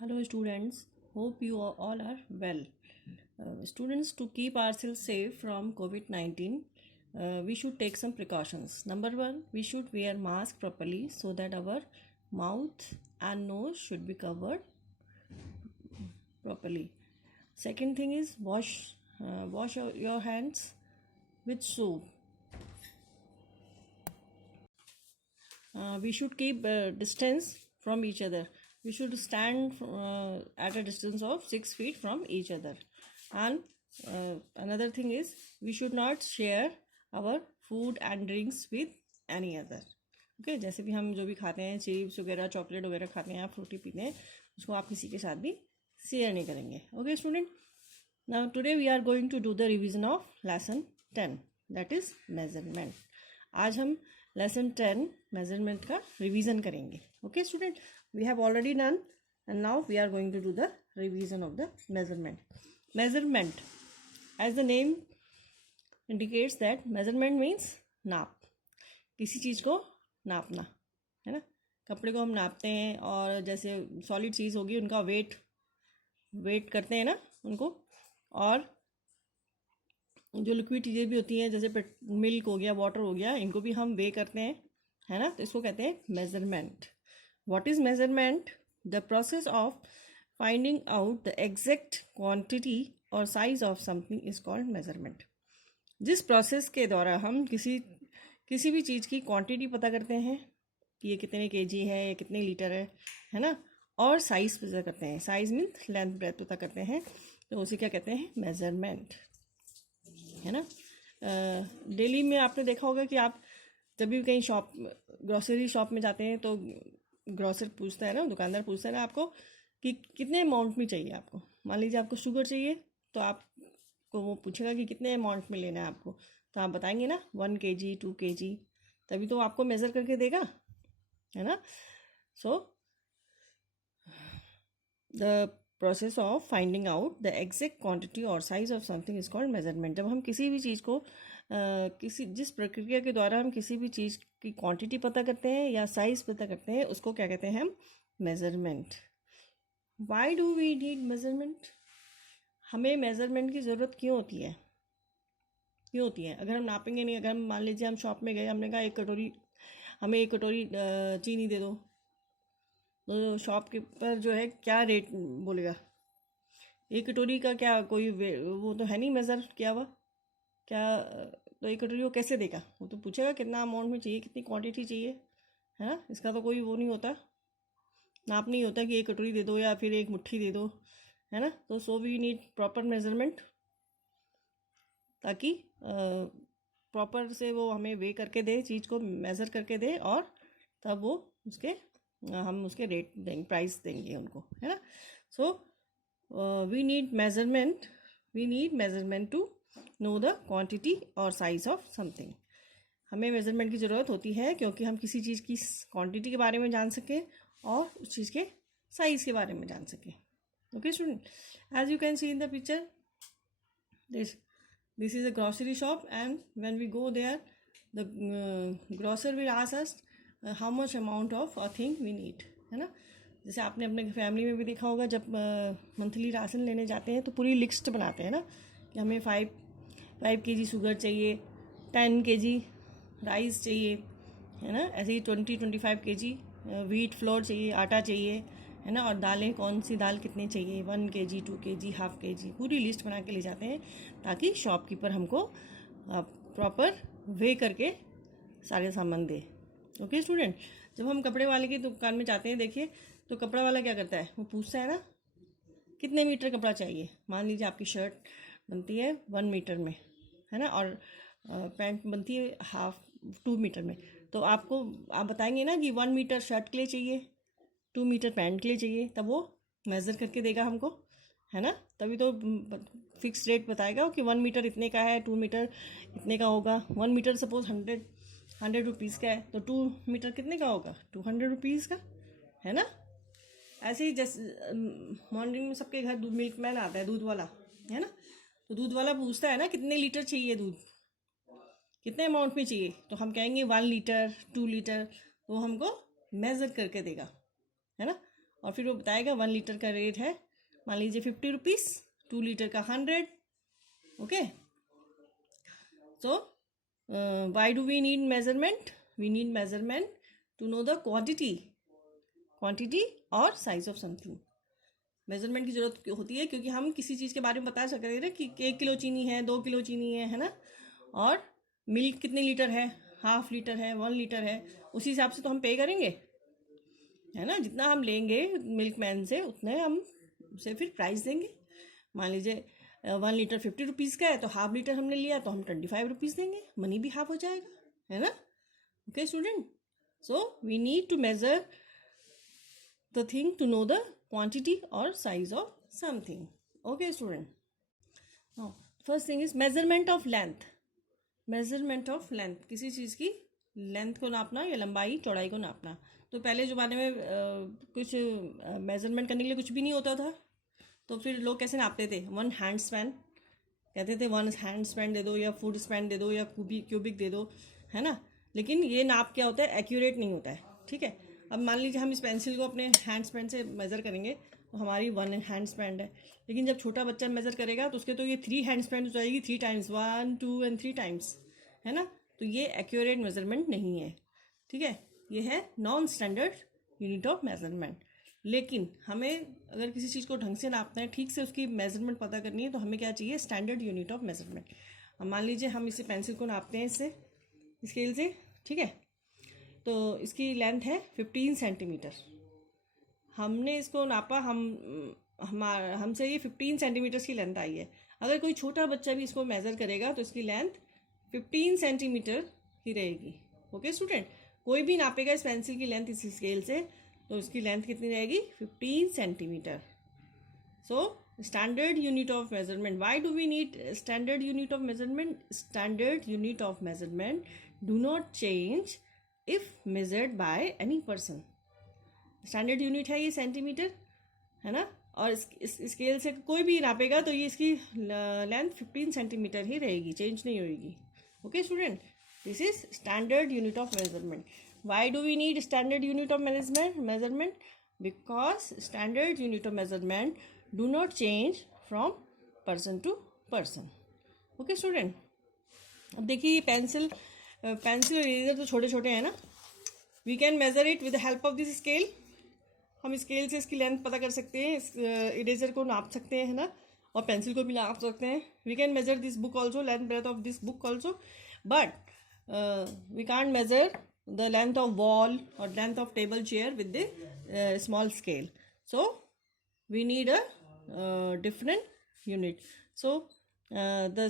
Hello, students. Hope you all are well. Students, to keep ourselves safe from COVID-19, we should take some precautions. Number one, we should wear mask properly so that our mouth and nose should be covered properly. Second thing is wash your hands with soap. We should keep distance from each other. We should stand at a distance of 6 feet from each other. And another thing is we should not share our food and drinks with any other. Okay जैसे भी हम जो भी खाते हैं chips वगैरह chocolate वगैरह खाते हैं फ्रूटी पीते हैं उसको आप किसी के साथ भी शेयर नहीं करेंगे. Okay student, now today we are going to do the revision of lesson 10 that is measurement. आज हम लेसन 10 मेजरमेंट का रिवीजन करेंगे. Okay student, we have already done and now we are going to do the revision of the measurement. Measurement as the name indicates that measurement means नाप, किसी चीज़ को नापना है ना. कपड़े को हम नापते हैं और जैसे सॉलिड चीज़ होगी उनका वेट करते हैं ना उनको, और जो लिक्विड चीज़ें भी होती हैं जैसे मिल्क हो गया वाटर हो गया इनको भी हम वे करते हैं है ना, तो इसको कहते हैं measurement. What is measurement? The process of finding out the exact quantity और size of something is called measurement. जिस प्रोसेस के द्वारा हम किसी भी चीज़ की क्वांटिटी पता करते हैं कि ये कितने केजी है, ये कितने लीटर है ना, और साइज़ पता करते हैं. साइज़ मीन्स लेंथ ब्रेथ पता करते हैं, तो उसे क्या कहते हैं? मेजरमेंट है ना. डेली में आपने देखा होगा कि आप जब भी कहीं ग्रॉसरी शॉप में जाते हैं तो ग्रॉसर पूछता है ना, दुकानदार पूछता है ना आपको कि कितने अमाउंट में चाहिए आपको. मान लीजिए आपको शुगर चाहिए तो आपको वो पूछेगा कि कितने अमाउंट में लेना है आपको, तो आप बताएंगे ना 1 kg 2 kg, तभी तो आपको मेज़र करके देगा है ना. So the process of finding out the exact quantity और size of something is called measurement. जब हम किसी भी चीज़ को जिस प्रक्रिया के द्वारा हम किसी भी चीज़ की क्वांटिटी पता करते हैं या साइज पता करते हैं उसको क्या कहते हैं हम? Measurement. Why do we need measurement? हमें मेजरमेंट की ज़रूरत क्यों होती है? अगर हम नापेंगे नहीं, अगर हम मान लीजिए हम शॉप में गए, हमने कहा हमें एक कटोरी चीनी दे दो, तो शॉपकीपर जो है क्या रेट बोलेगा? एक कटोरी का क्या कोई वो तो है नहीं मेज़र किया हुआ क्या, तो एक कटोरी वो कैसे देगा? वो तो पूछेगा कितना अमाउंट में चाहिए, कितनी क्वांटिटी चाहिए है ना. इसका तो कोई वो नहीं होता, नाप नहीं होता कि एक कटोरी दे दो या फिर एक मुट्ठी दे दो है ना. तो so we need proper measurement ताकि प्रॉपर से वो हमें वे करके दे, चीज़ को मेज़र करके दे, और तब वो हम उसके रेट देंगे, प्राइस देंगे उनको है ना. So we need measurement to know the quantity और साइज ऑफ समथिंग. हमें मेजरमेंट की ज़रूरत होती है क्योंकि हम किसी चीज़ की क्वांटिटी के बारे में जान सकें और उस चीज़ के साइज़ के बारे में जान सकें. Okay student, as you can see in the picture this is a grocery shop, and when we go there the grocer will ask us how much amount of a thing we need है ना. जैसे आपने अपने family में भी देखा होगा, जब मंथली राशन लेने जाते हैं तो पूरी लिस्ट बनाते हैं ना कि हमें 5 kg शुगर चाहिए, 10 kg राइस चाहिए है ना, ऐसे ही 20-25 kg व्हीट फ्लोर चाहिए, आटा चाहिए है ना, और दालें कौन सी दाल कितनी चाहिए, 1 kg 2 kg हाफ kg, पूरी लिस्ट बना के ले जाते हैं ताकि शॉपकीपर हमको प्रॉपर वे करके सारे सामान दे. ओके स्टूडेंट, जब हम कपड़े वाले की दुकान में जाते हैं देखिए तो कपड़ा वाला क्या करता है, वो पूछता है ना कितने मीटर कपड़ा चाहिए. मान लीजिए आपकी शर्ट बनती है 1 मीटर में है ना, और पैंट बनती है 2 मीटर में, तो आप बताएंगे ना कि 1 मीटर शर्ट के लिए चाहिए, 2 मीटर पैंट के लिए चाहिए, तब वो मेज़र करके देगा हमको है ना. तभी तो फिक्स रेट बताएगा कि 1 मीटर इतने का है, 2 मीटर इतने का होगा. 1 मीटर सपोज 100 रुपीज़ का है तो 2 मीटर कितने का होगा? 200 रुपीज़ का है ना. ऐसे ही जैसे मॉर्निंग में सबके घर मिल्कमैन आता है, दूध वाला है ना, तो दूध वाला पूछता है ना कितने लीटर चाहिए दूध, कितने अमाउंट में चाहिए, तो हम कहेंगे 1 लीटर 2 लीटर, तो हमको मेज़र करके देगा है ना. और फिर वो बताएगा 1 लीटर का रेट है, मान लीजिए 50 रुपीज़, 2 लीटर का 100. Okay, so why do we need measurement? We need measurement to know the quantity और साइज ऑफ समथिंग. मेजरमेंट की जरूरत होती है क्योंकि हम किसी चीज़ के बारे में बता सकते हैं ना कि 1 किलो चीनी है, 2 किलो चीनी है ना, और मिल्क कितने लीटर है, ½ लीटर है, 1 लीटर है, उसी हिसाब से तो हम पे करेंगे, है ना. जितना हम लेंगे मिल्क मैन से उतने हम उसे फिर प्राइस देंगे. मान लीजिए 1 लीटर 50 रुपीज़ का है तो ½ लीटर हमने लिया तो हम 25 रुपीज़ देंगे, मनी भी हाफ हो जाएगा, है ना. Okay student, so we need to measure the thing to know the quantity or size of something. Okay student, now first thing is measurement of length. measurement of length, किसी चीज़ की length को नापना या लंबाई चौड़ाई को नापना. तो पहले ज़माने में कुछ मेजरमेंट करने के लिए कुछ भी नहीं होता था, तो फिर लोग कैसे नापते थे? 1 हैंड स्पैन कहते थे, 1 हैंड स्पैन दे दो या फुट स्पैन दे दो या क्यूबिक दे दो, है ना. लेकिन ये नाप क्या होता है? एक्यूरेट नहीं होता है, ठीक है. अब मान लीजिए हम इस पेंसिल को अपने हैंड स्पैन से मेज़र करेंगे तो हमारी 1 हैंड स्पैन है, लेकिन जब छोटा बच्चा मेज़र करेगा तो उसके तो ये 3 हैंड स्पैन हो जाएगी, 3 टाइम्स, 1 2 एंड 3 टाइम्स, है ना. तो ये एक्यूरेट मेजरमेंट नहीं है, ठीक है. ये है non standard unit of measurement. लेकिन हमें अगर किसी चीज़ को ढंग से नापना है, ठीक से उसकी मेजरमेंट पता करनी है, तो हमें क्या चाहिए? Standard unit of measurement. अब मान लीजिए हम इसे पेंसिल को नापते हैं इससे, स्केल से, ठीक है. तो इसकी लेंथ है 15 सेंटीमीटर. हमने इसको नापा, हमसे ये 15 सेंटीमीटर की लेंथ आई है. अगर कोई छोटा बच्चा भी इसको मेज़र करेगा तो इसकी लेंथ 15 सेंटीमीटर ही रहेगी. ओके स्टूडेंट, कोई भी नापेगा इस पेंसिल की लेंथ इस स्केल से तो इसकी लेंथ कितनी रहेगी? 15 centimetre. So standard unit of measurement. Why do we need standard unit of measurement? Standard unit of measurement do not change if measured by any person. Standard unit है ये centimetre, है ना, और इस स्केल से कोई भी नापेगा तो ये इसकी लेंथ 15 सेंटीमीटर ही रहेगी, चेंज नहीं होगी. Okay student, this is standard unit of measurement. Why do we need standard unit of measurement? Because standard unit of measurement do not change from person to person. Okay student, अब देखिए ये pencil और eraser तो छोटे छोटे हैं ना. We can measure it with the help of this scale. हम स्केल से इसकी लेंथ पता कर सकते हैं, इरेजर को नाप सकते हैं, है ना, और पेंसिल को भी नाप सकते हैं. We can measure this book also, length breadth of this book also, but we can't measure the length of wall और length of table chair with the small scale. So we need a different unit. So the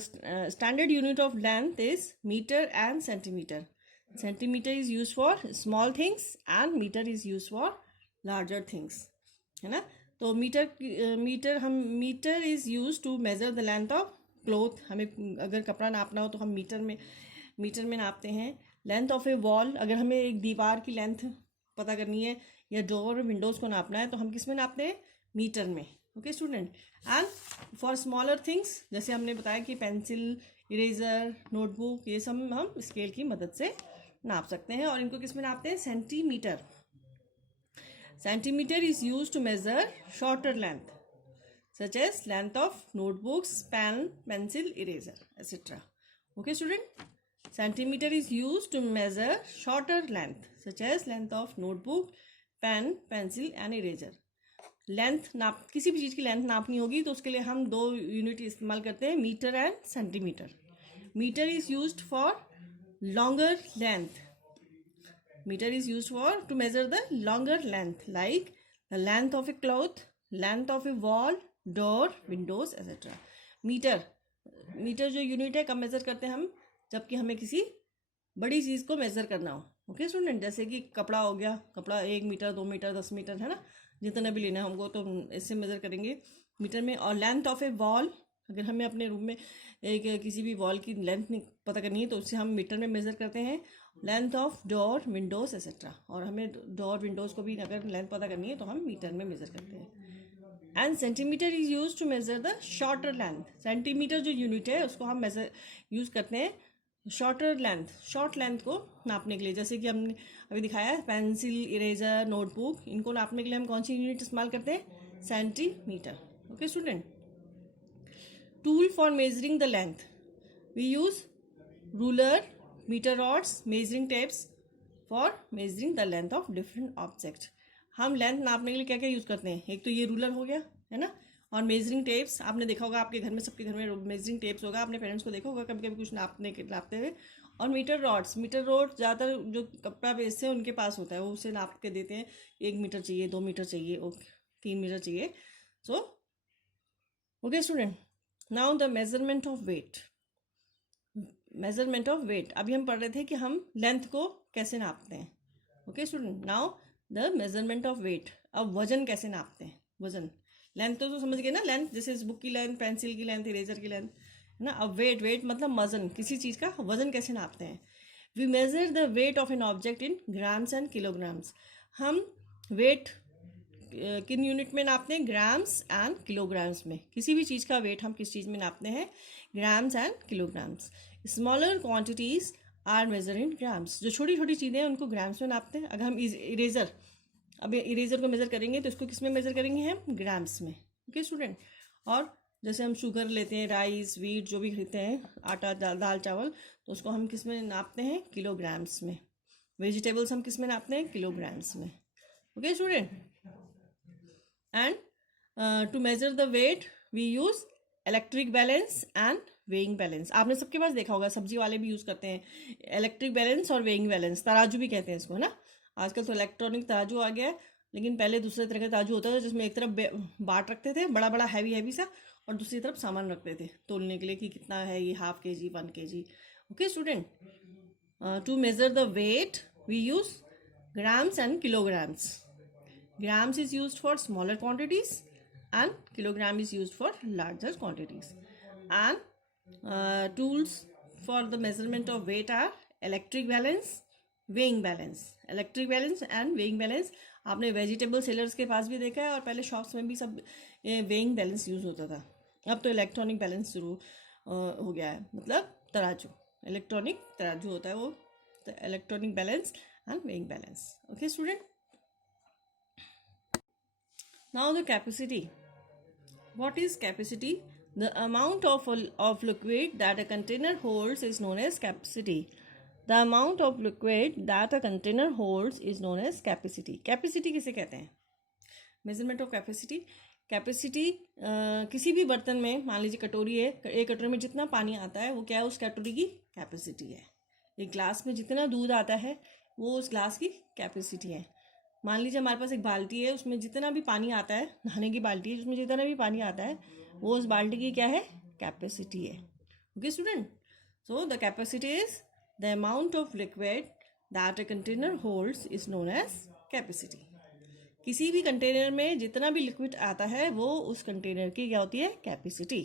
standard unit of length is meter and centimeter. Centimeter is used for small things and meter is used for larger things, है ना. तो metre is use to measure the length of cloth. हमें अगर कपड़ा नापना हो तो हम मीटर में नापते हैं. लेंथ ऑफ ए वॉल, अगर हमें एक दीवार की लेंथ पता करनी है या डोर और विंडोज़ को नापना है तो हम किस में नापते हैं? मीटर में. Okay student, and for smaller things जैसे हमने बताया कि पेंसिल, इरेजर, नोटबुक, ये सब हम स्केल की मदद से नाप सकते हैं. और इनको किस में नापते हैं? Centimetre. Centimetre is use to measure shorter length such as length of notebooks, pen, pencil, eraser etcetera. Okay student, centimetre is use to measure shorter length such as length of notebook, pen, pencil and eraser. Length नाप, किसी भी चीज़ की length नापनी होगी तो उसके लिए हम 2 unit इस्तेमाल करते हैं, metre and centimetre. Metre is used for longer length. Metre is used for to measure the longer length like the length of a cloth, length of a wall, door, windows etcetera. Metre जो unit है कब major करते हैं हम? जबकि हमें किसी बड़ी चीज़ को मेजर करना हो. ओके स्टूडेंट, जैसे कि कपड़ा हो गया, कपड़ा 1 मीटर, 2 मीटर, 10 मीटर, है ना, जितना भी लेना है हमको तो इससे मेज़र करेंगे मीटर में. और लेंथ ऑफ ए वॉल, अगर हमें अपने रूम में एक किसी भी वॉल की लेंथ पता करनी है तो उससे हम मीटर में मेज़र करते हैं. Length of door, Windows etcetera, और हमें डोर, विंडोज़ को भी अगर लेंथ पता करनी है तो हम मीटर में मेज़र करते हैं. And centimetre is use to measure the shorter length. Centimetre जो यूनिट है उसको हम यूज़ करते हैं शॉर्टर लेंथ, शॉर्ट लेंथ को नापने के लिए, जैसे कि हमने अभी दिखाया है, पेंसिल, इरेजर, नोटबुक, इनको नापने के लिए हम कौन सी यूनिट इस्तेमाल करते हैं? Centimetre. Okay student. Tool for measuring the length, we use ruler, metre rods, measuring tapes for measuring the length of different object. हम लेंथ नापने के लिए क्या क्या यूज़ करते हैं? एक तो ये रूलर हो गया, है ना, और मेजरिंग टेप्स। आपने देखा होगा आपके घर में, सबके घर में मेजरिंग टेप्स होगा, अपने पेरेंट्स को देखा होगा कभी कभी कुछ नापते हुए। और मीटर रॉड्स, मीटर रॉड ज़्यादातर जो कपड़ा बेचते हैं उनके पास होता है, वो उसे नाप के देते हैं, 1 मीटर चाहिए, 2 मीटर चाहिए, ओके, 3 मीटर चाहिए। So okay student, now the measurement of weight. Measurement of weight, अभी हम पढ़ रहे थे कि हम लेंथ को कैसे नापते हैं। Okay student, now the measurement of weight. अब वजन कैसे नापते हैं? वजन, लेंथ तो समझ गए ना, लेंथ जैसे इस बुक की लेंथ, पेंसिल की लेंथ, इरेजर की लेंथ, है ना। अब वेट, वेट मतलब वजन, किसी चीज़ का वजन कैसे नापते हैं? We measure the weight of an object in grams and kilograms. हम वेट किन यूनिट में नापते हैं? ग्राम्स एंड किलोग्राम्स में। किसी भी चीज़ का वेट हम किस चीज़ में नापते हैं? Grams and kilograms. Smaller quantities are measure in grams. जो छोटी छोटी चीज़ें हैं उनको ग्राम्स में नापते हैं। अगर हम इरेजर, अब इरेजर को मेजर करेंगे तो इसको किस में मेजर करेंगे? हम ग्राम्स में। Okay student. और जैसे हम शुगर लेते हैं, राइस, वीट, जो भी खरीदते हैं, आटा, दाल, चावल, तो उसको हम किस में नापते हैं? किलोग्राम्स में। वेजिटेबल्स हम किस में नापते हैं? किलोग्राम्स में। Okay student. And to measure the weight we use electric balance and weighing balance. आपने सबके पास देखा होगा, सब्जी वाले भी यूज़ करते हैं इलेक्ट्रिक बैलेंस और वेइंग बैलेंस। तराजू भी कहते हैं इसको, है ना। आजकल तो इलेक्ट्रॉनिक तराजू आ गया है, लेकिन पहले दूसरे तरह का तराजू होता था जिसमें एक तरफ बाट रखते थे, बड़ा बड़ा हैवी हैवी सा, और दूसरी तरफ सामान रखते थे तोलने के लिए कि कितना है ये, 1/2 kg, 1 kg। Okay student. To measure the weight we use grams and kilograms. Grams is used for smaller quantities and kilogram is used for larger quantities. And tools for the measurement of weight are electric balance, weighing balance. Electric balance and weighing balance आपने vegetable sellers के पास भी देखा है, और पहले shops में भी सब वेइंग बैलेंस यूज़ होता था। अब तो इलेक्ट्रॉनिक बैलेंस शुरू हो गया है, मतलब तराजू, इलेक्ट्रॉनिक तराजू होता है वो, electronic balance and weighing balance. Okay student. Now the capacity. What is capacity? The amount of liquid that a container holds is known as capacity. The amount of liquid that a container holds is known as capacity. Capacity किसे कहते हैं? Measurement of capacity. Capacity किसी भी बर्तन में, मान लीजिए कटोरी है, एक कटोरी में जितना पानी आता है वो क्या है? उस कटोरी की कैपेसिटी है। एक ग्लास में जितना दूध आता है वो उस ग्लास की कैपेसिटी है। मान लीजिए हमारे पास एक बाल्टी है, उसमें जितना भी पानी आता है, नहाने की बाल्टी है, उसमें जितना भी पानी आता है वो उस बाल्टी की क्या है? कैपेसिटी है। Okay student. So the capacity is the amount of liquid that a container holds is known as capacity. किसी भी कंटेनर में जितना भी लिक्विड आता है वो उस कंटेनर की क्या होती है? Capacity.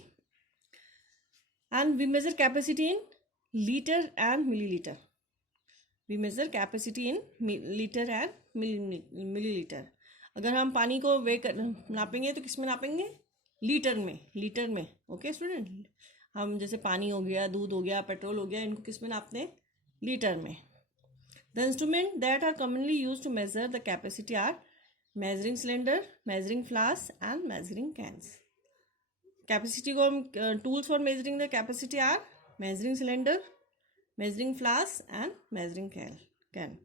And we measure capacity in litre and millilitre. We measure capacity in litre and millilitre. अगर हम पानी को नापेंगे तो किस में नापेंगे? लीटर में, लीटर में। Okay student. हम जैसे पानी हो गया, दूध हो गया, पेट्रोल हो गया, इनको किस में नापते हैं? लीटर में। The instrument that are commonly use to measure the capacity are measuring cylinder, measuring flask and measuring cans. Capacity को हम, tools for measuring the capacity are measuring cylinder, measuring flask and measuring can.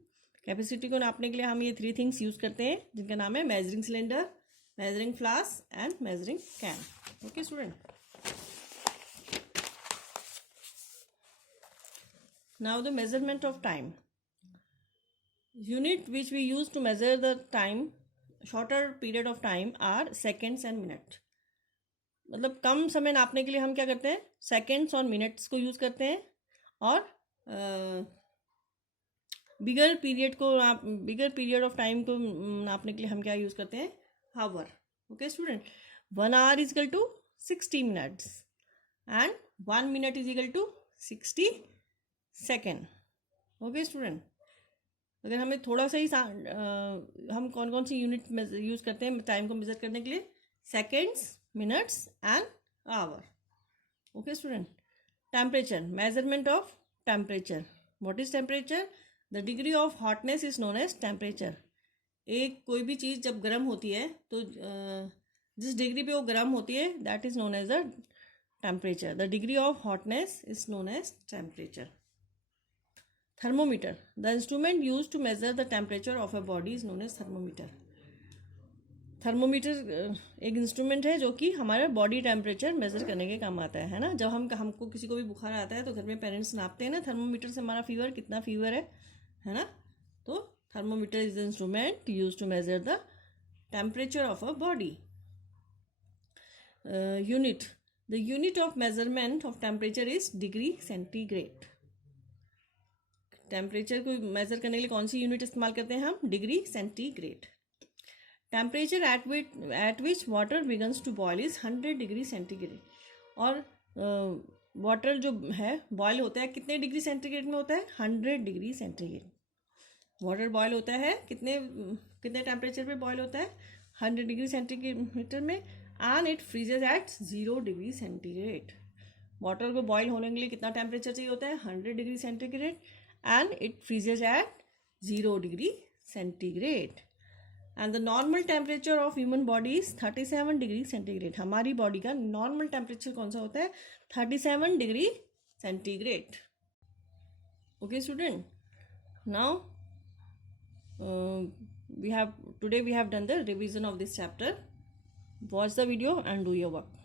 Capacity को नापने के लिए हम ये 3 things use करते हैं, जिनका नाम है measuring cylinder, measuring flask and measuring can. Okay student. Now the measurement of time. Unit which we use to measure the time, shorter period of time, are seconds and minute. मतलब कम समय नापने के लिए हम क्या करते हैं? सेकेंड्स और मिनट्स को यूज करते हैं। और बिगर पीरियड ऑफ टाइम को नापने के लिए हम क्या यूज़ करते हैं? Hour. Okay student. 1 hour is equal to 60 minutes and 1 minute is equal to 60 second. Okay student. अगर हमें थोड़ा सा ही हम कौन कौन सी यूनिट यूज़ करते हैं टाइम को मेजर करने के लिए? Seconds, minutes and hour. Okay student. Temperature, measurement of temperature. What is temperature? The degree of hotness is known as temperature. एक कोई भी चीज़ जब गर्म होती है तो जिस डिग्री पे वो गर्म होती है that is known as the temperature. The degree of hotness is known as temperature. Thermometer. The instrument use to measure the temperature of a body is known as thermometer. Thermometer एक instrument है जो कि हमारा body temperature measure करने के काम आता है ना. जब हमको किसी को भी बुखार आता है तो घर में पेरेंट्स नापते हैं ना थर्मोमीटर से हमारा फीवर कितना फीवर है ना. तो thermometer is the instrument use to measure the temperature of a body. Unit. The unit of measurement of temperature is degree centigrade. Temperature को मेजर करने के लिए कौन सी यूनिट इस्तेमाल करते हैं हम? Degree centigrade. Temperature at which water begins to boil is 100 degree centigrade. और वाटर जो है बॉयल होता है कितने डिग्री सेंटीग्रेड में होता है? 100 डिग्री सेंटीग्रेड. वाटर बॉयल होता है कितने टेम्परेचर पे बॉयल होता है? 100 डिग्री सेंटीग्रेड में. And it freezes at 0 degree centigrade. Water को बॉयल होने के लिए कितना टेम्परेचर चाहिए होता है? 100 degree centigrade. And it freezes at 0 degree centigrade. And the normal temperature of human body is 37 degree centigrade. हमारी बॉडी का नॉर्मल टेम्परेचर कौन सा होता है? 37 degree centigrade. Okay student, now we have done the revision of this chapter. Watch the video and do your work.